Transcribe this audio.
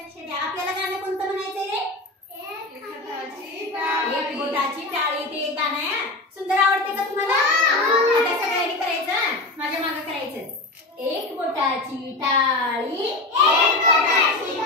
लक्ष द्या. आपल्याला गाणं कोणतं म्हणायचंय रे? एक बोटाची टाळी. ते गाणं आहे. सुंदर आवडते का तुम्हाला? आता सगळ्यांनी करायचं. माझ्या मागे करायचं. एक बोटाची टाळी, एक बोटाची